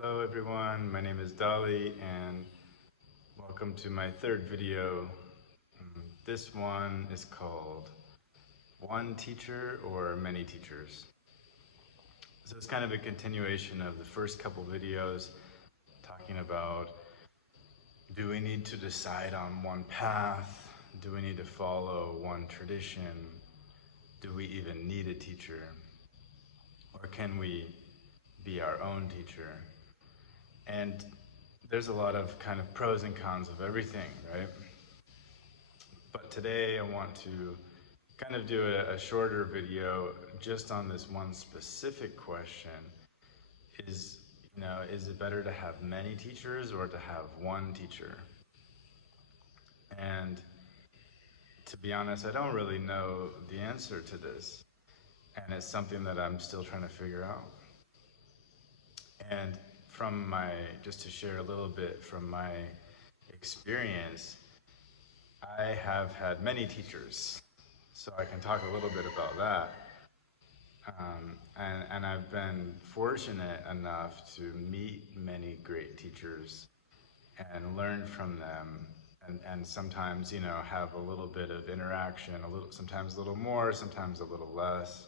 Hello everyone, my name is Dali and welcome to my third video. This one is called One Teacher or Many Teachers. So it's kind of a continuation of the first couple videos talking about, do we need to decide on one path? Do we need to follow one tradition? Do we even need a teacher? Or can we be our own teacher? And there's a lot of kind of pros and cons of everything, right? But today I want to kind of do a shorter video just on this one specific question. Is it better to have many teachers or to have one teacher? And to be honest, I don't really know the answer to this. And it's something that I'm still trying to figure out. And just to share a little bit from my experience, I have had many teachers, so I can talk a little bit about that. And I've been fortunate enough to meet many great teachers and learn from them, and sometimes, have a little bit of interaction, sometimes a little more, sometimes a little less.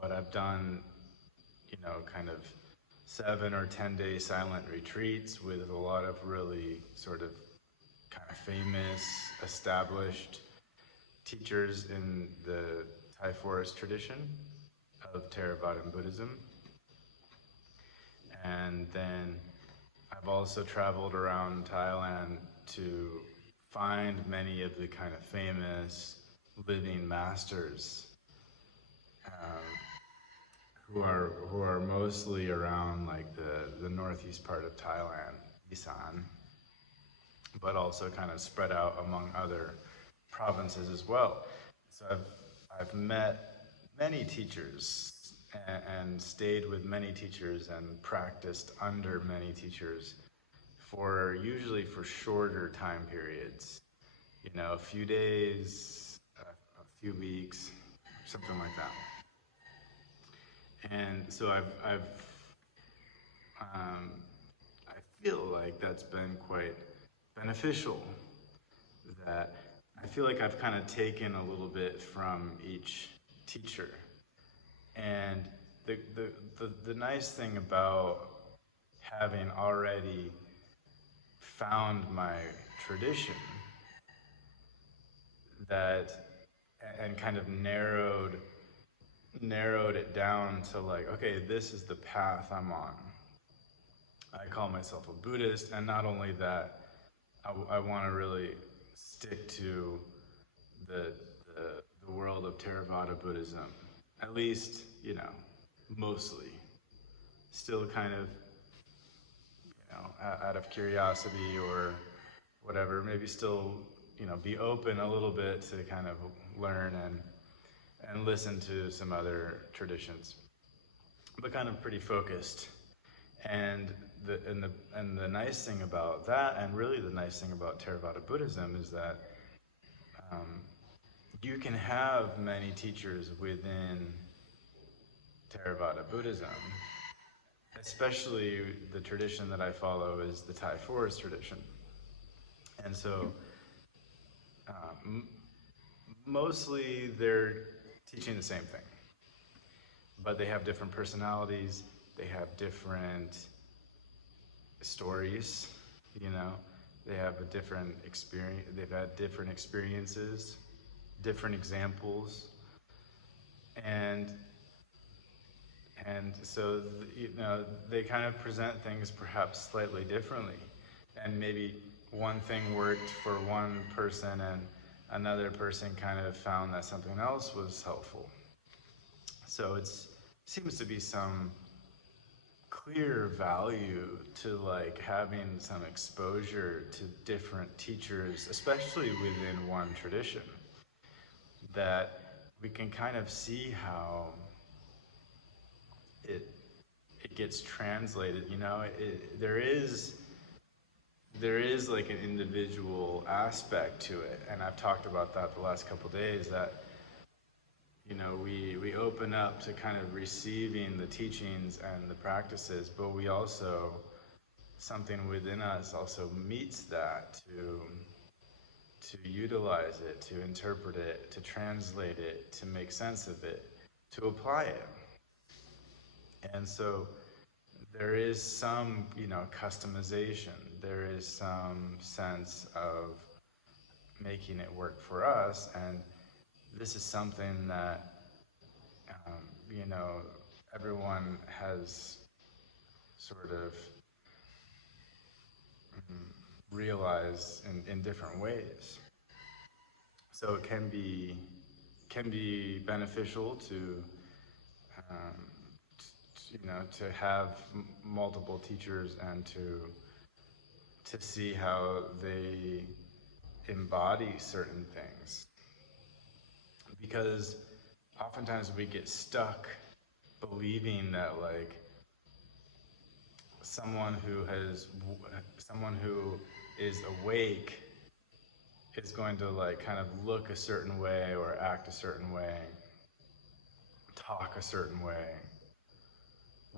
But I've done, kind of 7 or 10-day silent retreats with a lot of really sort of kind of famous, established teachers in the Thai forest tradition of Theravada Buddhism. And then I've also traveled around Thailand to find many of the kind of famous living masters who are mostly around like the northeast part of Thailand, Isan, but also kind of spread out among other provinces as well. So I've met many teachers and stayed with many teachers and practiced under many teachers usually for shorter time periods, a few days, a few weeks, something like that. And so I feel like that's been quite beneficial. That I feel like I've kind of taken a little bit from each teacher. And the nice thing about having already found my tradition and kind of narrowed it down to like, okay, this is the path I'm on. I call myself a Buddhist, and not only that, I want to really stick to the world of Theravada Buddhism, at least, mostly. Still kind of, out of curiosity or whatever, maybe still, be open a little bit to kind of learn and listen to some other traditions, but kind of pretty focused. And the nice thing about that, and really the nice thing about Theravada Buddhism, is that you can have many teachers within Theravada Buddhism. Especially the tradition that I follow is the Thai forest tradition. And so mostly they're teaching the same thing, but they have different personalities, they have different stories, they have a different experience, they've had different experiences, different examples, and so they kind of present things perhaps slightly differently, and maybe one thing worked for one person and another person kind of found that something else was helpful. So it seems to be some clear value to like having some exposure to different teachers, especially within one tradition, that we can kind of see how it gets translated. There is like an individual aspect to it, and I've talked about that the last couple of days, that we open up to kind of receiving the teachings and the practices, but we also, something within us also meets that to utilize it, to interpret it, to translate it, to make sense of it, to apply it. And so there is some, customization. There is some sense of making it work for us. And this is something that, everyone has sort of realized in different ways. So it can be beneficial to to have multiple teachers and to see how they embody certain things, because oftentimes we get stuck believing that like someone who is awake is going to like kind of look a certain way or act a certain way, talk a certain way,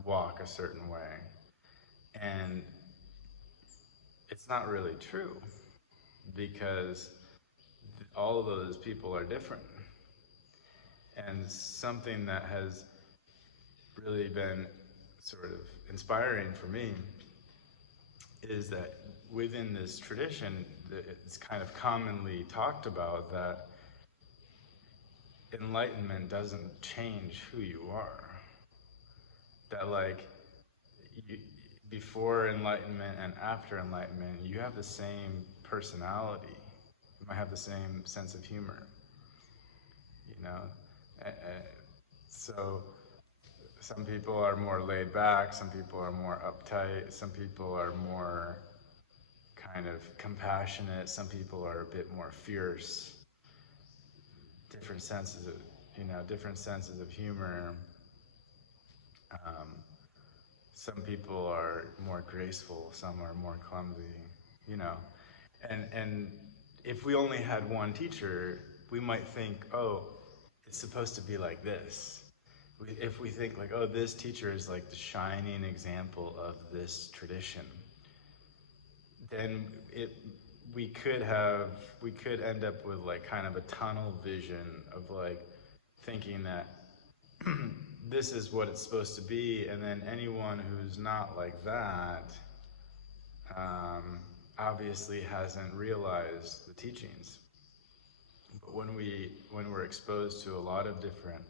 walk a certain way. And it's not really true, because all of those people are different. And something that has really been sort of inspiring for me is that within this tradition, it's kind of commonly talked about that enlightenment doesn't change who you are. That like, before enlightenment and after enlightenment, you have the same personality. You might have the same sense of humor, So some people are more laid back, some people are more uptight, some people are more kind of compassionate, some people are a bit more fierce. Different senses of humor. Some people are more graceful, some are more clumsy, And if we only had one teacher, we might think, oh, it's supposed to be like this. If we think like, oh, this teacher is like the shining example of this tradition, then we could end up with like kind of a tunnel vision of like thinking that this is what it's supposed to be, and then anyone who's not like that obviously hasn't realized the teachings. But when we're exposed to a lot of different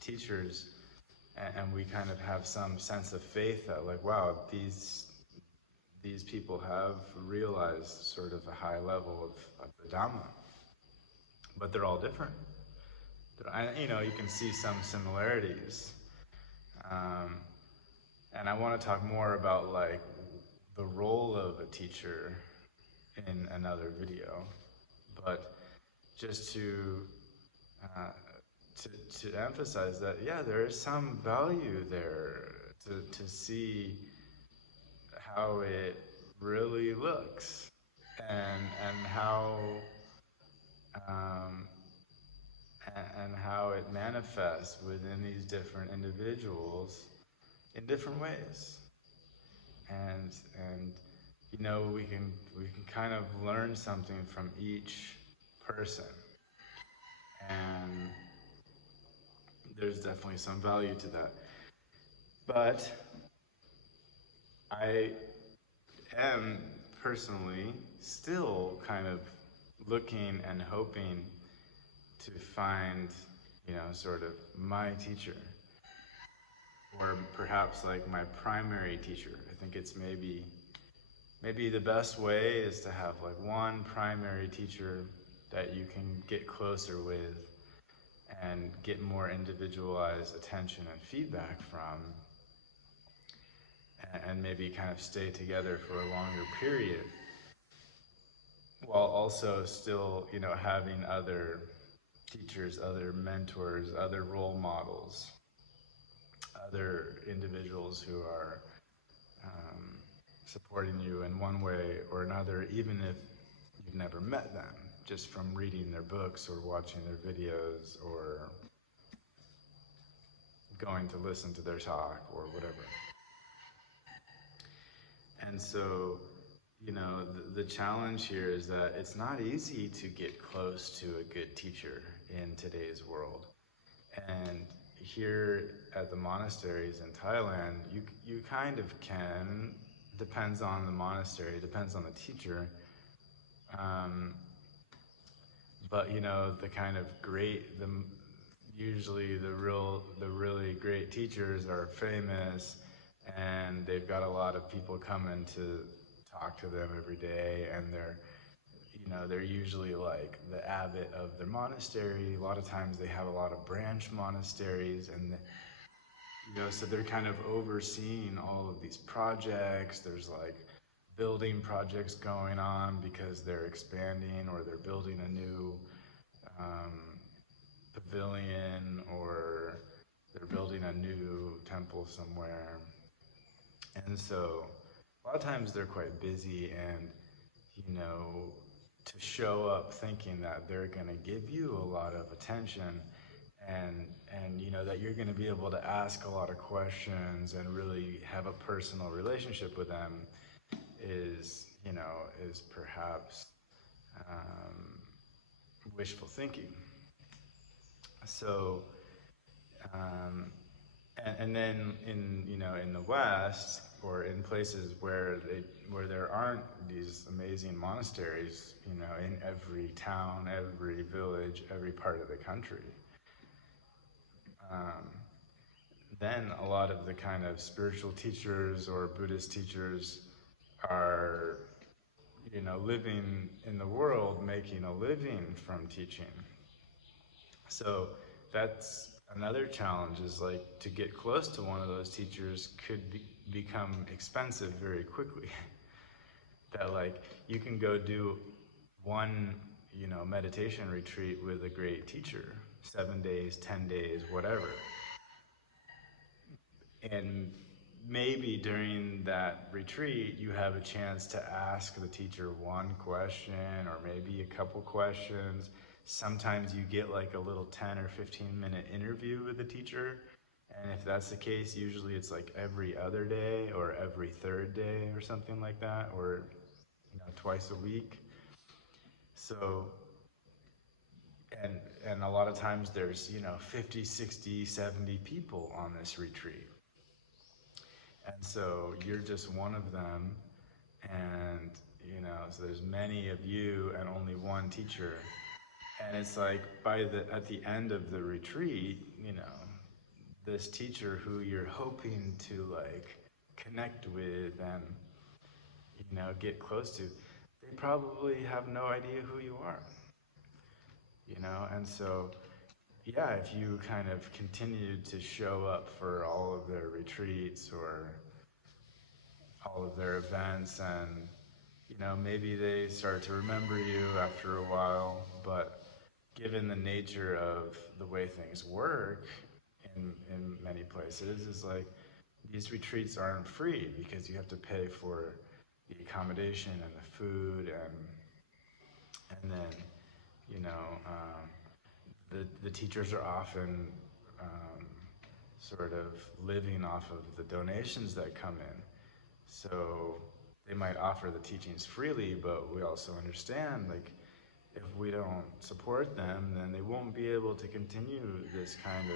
teachers, and we kind of have some sense of faith that like, wow, these people have realized sort of a high level of the Dhamma, but they're all different. You can see some similarities. And I want to talk more about like the role of a teacher in another video, but just to emphasize that, yeah, there is some value there to see how it really looks, and how it manifests within these different individuals in different ways. And we can kind of learn something from each person, and there's definitely some value to that. But I am personally still kind of looking and hoping to find, sort of my teacher, or perhaps like my primary teacher. I think it's maybe the best way is to have like one primary teacher that you can get closer with and get more individualized attention and feedback from, and maybe kind of stay together for a longer period, while also still, having other teachers, other mentors, other role models, other individuals who are supporting you in one way or another, even if you've never met them, just from reading their books or watching their videos or going to listen to their talk or whatever. And so, the challenge here is that it's not easy to get close to a good teacher in today's world. And here at the monasteries in Thailand, you kind of can, depends on the monastery, depends on the teacher. But the kind of usually the really great teachers are famous, and they've got a lot of people coming to talk to them every day, and they're usually like the abbot of their monastery. A lot of times they have a lot of branch monasteries, and so they're kind of overseeing all of these projects. There's like building projects going on because they're expanding, or they're building a new pavilion, or they're building a new temple somewhere. And so a lot of times they're quite busy, and to show up thinking that they're going to give you a lot of attention, and that you're going to be able to ask a lot of questions and really have a personal relationship with them is perhaps wishful thinking. So and then in the West, or in places where there aren't these amazing monasteries, in every town, every village, every part of the country, then a lot of the kind of spiritual teachers or Buddhist teachers are living in the world, making a living from teaching. So that's another challenge, is like to get close to one of those teachers could become expensive very quickly. That like you can go do one meditation retreat with a great teacher, 7 days, 10 days, whatever, and maybe during that retreat you have a chance to ask the teacher one question, or maybe a couple questions. Sometimes you get like a little 10 or 15-minute interview with the teacher, and if that's the case, usually it's like every other day or every third day or something like that, or twice a week. So and a lot of times there's 50, 60, 70 people on this retreat, and so you're just one of them, and so there's many of you and only one teacher. And it's like at the end of the retreat, this teacher who you're hoping to like connect with and get close to, they probably have no idea who you are. And so if you kind of continue to show up for all of their retreats or all of their events, and maybe they start to remember you after a while, but given the nature of the way things work in many places, is like these retreats aren't free, because you have to pay for the accommodation and the food, and then the teachers are often sort of living off of the donations that come in. So they might offer the teachings freely, but we also understand, like, if we don't support them, then they won't be able to continue this kind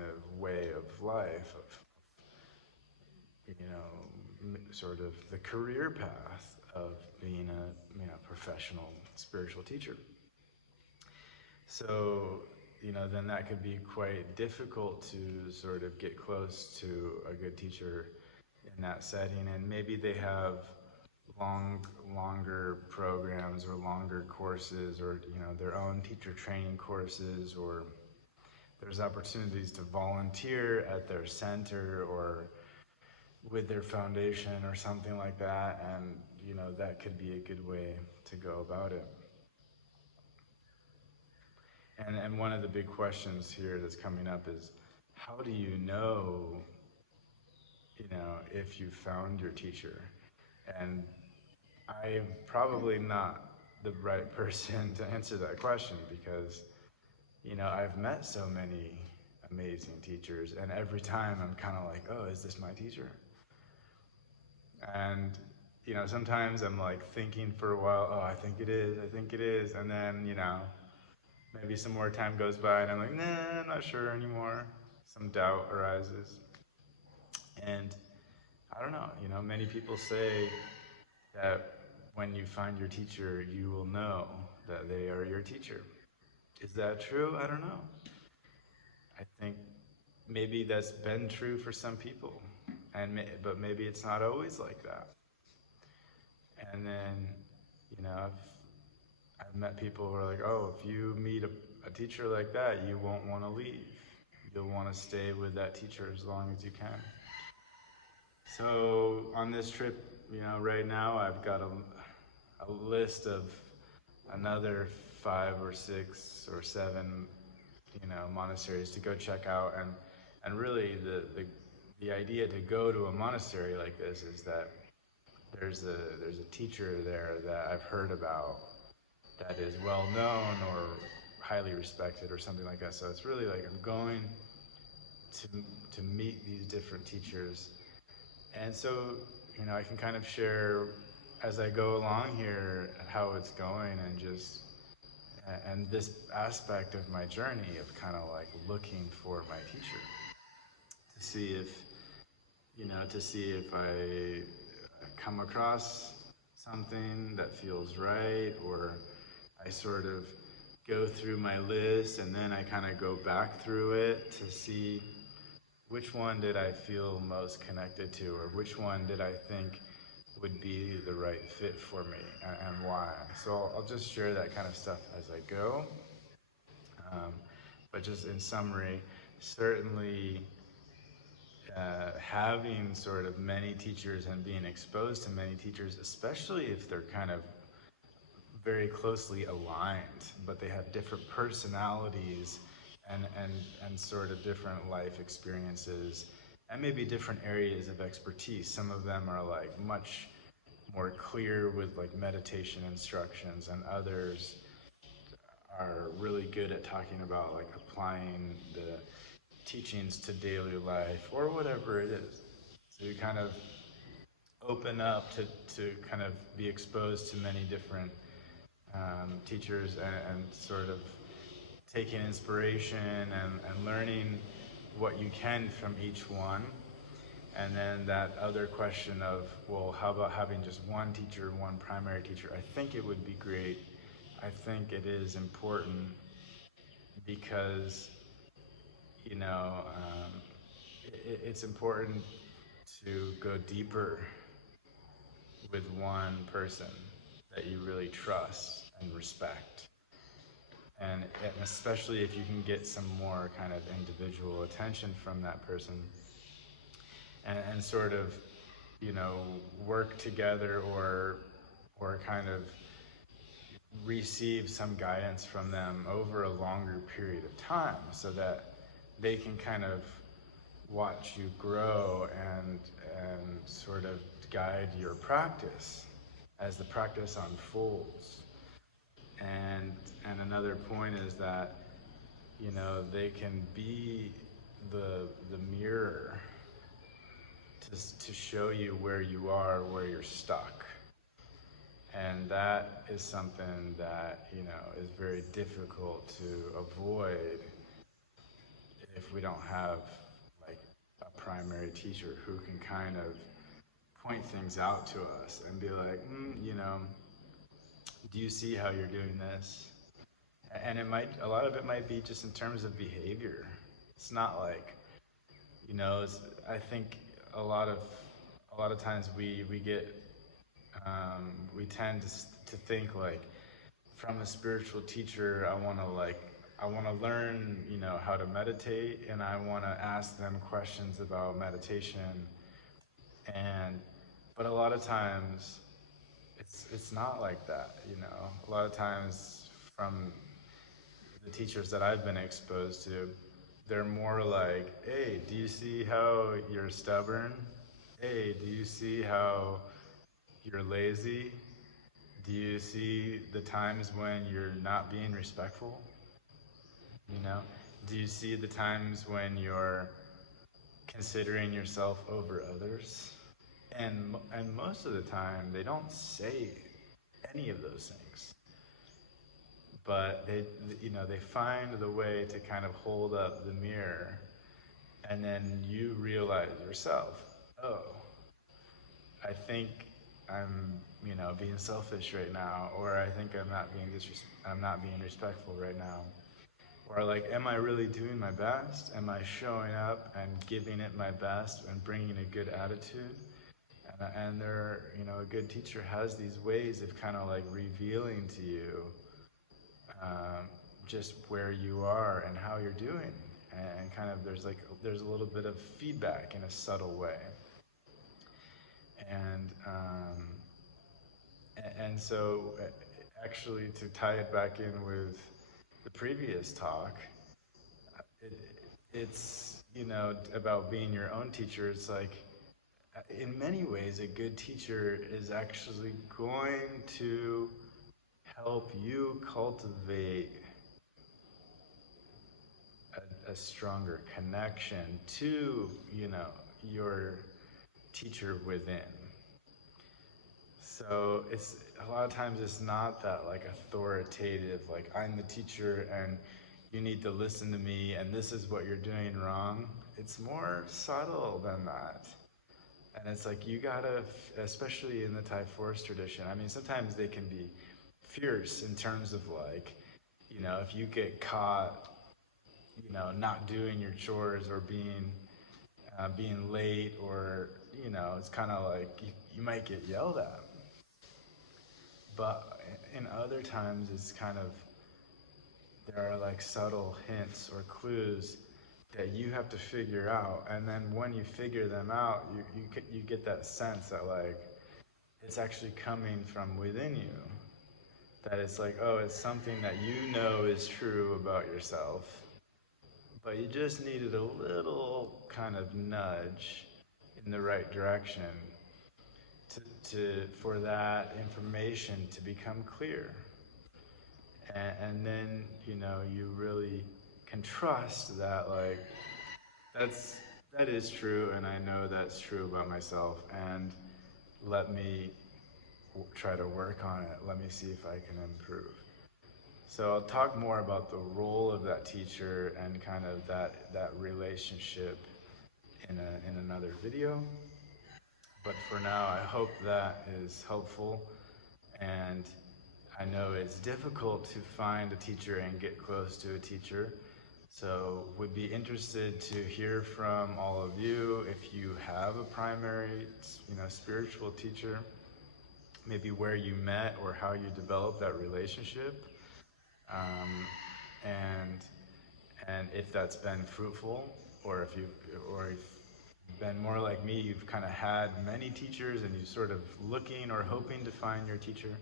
of way of life, of sort of the career path of being a professional spiritual teacher. So then that could be quite difficult to sort of get close to a good teacher in that setting, and maybe they have longer programs or longer courses, or their own teacher training courses, or there's opportunities to volunteer at their center or with their foundation or something like that, and that could be a good way to go about it. And one of the big questions here that's coming up is, how do you know if you found your teacher? And I'm probably not the right person to answer that question, because I've met so many amazing teachers, and every time I'm kind of like, oh, is this my teacher? And, sometimes I'm like thinking for a while, oh, I think it is. And then, maybe some more time goes by and I'm like, nah, I'm not sure anymore. Some doubt arises. And I don't know, many people say that when you find your teacher, you will know that they are your teacher. Is that true? I don't know. I think maybe that's been true for some people, but maybe it's not always like that. And then, I've met people who are like, oh, if you meet a teacher like that, you won't want to leave. You'll want to stay with that teacher as long as you can. So on this trip, right now I've got a list of another 5 or 6 or 7, monasteries to go check out. And really the idea to go to a monastery like this is that there's a teacher there that I've heard about that is well known or highly respected or something like that. So it's really like I'm going to meet these different teachers. And so, I can kind of share as I go along here how it's going and this aspect of my journey of kind of like looking for my teacher to see if I come across something that feels right, or I sort of go through my list and then I kind of go back through it to see which one did I feel most connected to, or which one did I think would be the right fit for me, and why. So I'll just share that kind of stuff as I go. But just in summary, certainly having sort of many teachers and being exposed to many teachers, especially if they're kind of very closely aligned, but they have different personalities and sort of different life experiences and maybe different areas of expertise. Some of them are like much more clear with like meditation instructions, and others are really good at talking about like applying the teachings to daily life or whatever it is. So you kind of open up to kind of be exposed to many different teachers and sort of taking inspiration and learning what you can from each one. And then that other question of, well, how about having just one teacher, one primary teacher? I think it would be great. I think it is important because, it's important to go deeper with one person that you really trust and respect. And especially if you can get some more kind of individual attention from that person and sort of, work together or kind of receive some guidance from them over a longer period of time so that they can kind of watch you grow and sort of guide your practice as the practice unfolds. And another point is that they can be the mirror to show you where you are, where you're stuck. And that is something that is very difficult to avoid if we don't have like a primary teacher who can kind of point things out to us and be like, do you see how you're doing this? And a lot of it might be just in terms of behavior. It's not like, I think a lot of times we get, we tend to think like, from a spiritual teacher, I want to learn, how to meditate, and I want to ask them questions about meditation. But a lot of times, it's not like that, A lot of times, from the teachers that I've been exposed to, they're more like, hey, do you see how you're stubborn? Hey, do you see how you're lazy? Do you see the times when you're not being respectful? You know, do you see the times when you're considering yourself over others? And most of the time, they don't say any of those things, but they find the way to kind of hold up the mirror, and then you realize yourself, oh, I think I'm, being selfish right now, or I think I'm not being respectful right now. Or like, am I really doing my best? Am I showing up and giving it my best and bringing a good attitude? And a good teacher has these ways of kind of like revealing to you um, just where you are and how you're doing, and kind of there's a little bit of feedback in a subtle way, and so actually to tie it back in with the previous talk, it, it's about being your own teacher. It's like in many ways a good teacher is actually going to help you cultivate a stronger connection to your teacher within. So it's a lot of times it's not that like authoritative, like I'm the teacher and you need to listen to me and this is what you're doing wrong. It's more subtle than that. And it's like you gotta, especially in the Thai forest tradition, I mean, sometimes they can be fierce in terms of like, if you get caught, not doing your chores or being late, or it's kind of like you might get yelled at. But in other times, it's kind of there are like subtle hints or clues that you have to figure out, and then when you figure them out, you get that sense that like it's actually coming from within you. That it's like, oh, it's something that you know is true about yourself, but you just needed a little kind of nudge in the right direction for that information to become clear. And then, you really can trust that, like, that is true, and I know that's true about myself, and let me try to work on it. Let me see if I can improve. So I'll talk more about the role of that teacher and kind of that relationship in another video. But for now, I hope that is helpful. And I know it's difficult to find a teacher and get close to a teacher. So would be interested to hear from all of you if you have a primary, spiritual teacher, maybe where you met or how you developed that relationship. And if that's been fruitful, or if you've been more like me, you've kind of had many teachers and you're sort of looking or hoping to find your teacher.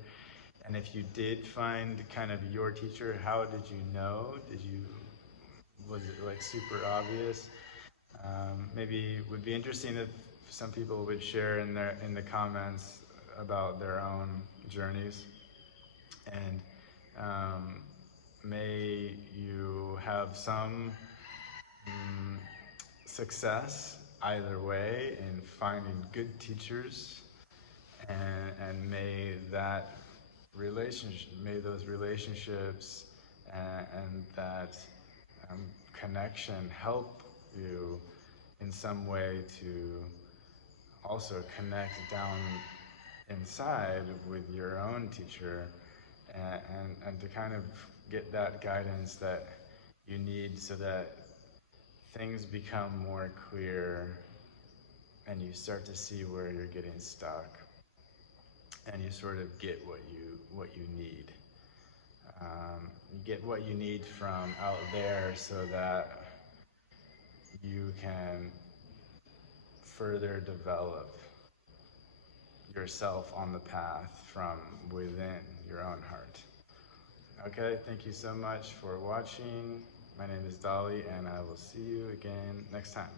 And if you did find kind of your teacher, how did you know? Was it like super obvious? Maybe it would be interesting if some people would share in the comments about their own journeys. And may you have some success either way in finding good teachers, and may those relationships and that connection help you in some way to also connect down inside with your own teacher, and to kind of get that guidance that you need so that things become more clear and you start to see where you're getting stuck, and you sort of get what you need. You get what you need from out there so that you can further develop yourself on the path from within your own heart. Okay, thank you so much for watching. My name is Dolly, and I will see you again next time.